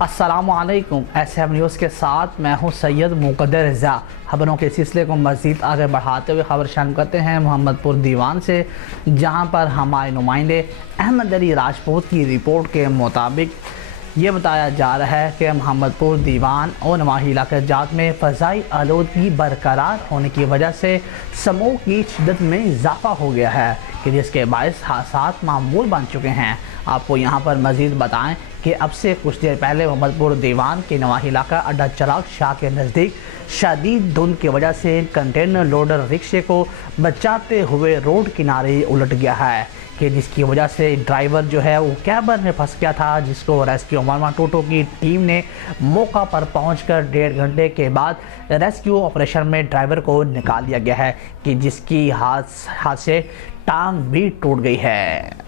अस्सलामुअलैकुम। SM news के साथ मैं हूं सैयद मुक़द्दर रज़ा। खबरों के सिलसिले को मज़ीद आगे बढ़ाते हुए खबर शामिल करते हैं मोहम्मदपुर दीवान से, जहां पर हमारे नुमाइंदे अहमद अली राजपूत की रिपोर्ट के मुताबिक ये बताया जा रहा है कि मोहम्मदपुर दीवान और नवाही इलाके जात में फ़ज़ाई आलूदगी बरकरार होने की वजह से समूह की शिद्दत में इजाफा हो गया है कि जिसके बायस हादसात मामूल बन चुके हैं। आपको यहाँ पर मज़ीद बताएं कि अब से कुछ देर पहले मोहम्मदपुर दीवान के नवाही इलाका अड्डा चिराग शाह के नज़दीक शदीद धुंध की वजह से कंटेनर लोडर रिक्शे को बचाते हुए रोड किनारे उलट गया है कि जिसकी वजह से ड्राइवर जो है वो कैबर में फंस गया था, जिसको रेस्क्यू टोटो की टीम ने मौका पर पहुंचकर 1.5 घंटे के बाद रेस्क्यू ऑपरेशन में ड्राइवर को निकाल दिया गया है कि जिसकी हाथ से टांग भी टूट गई है।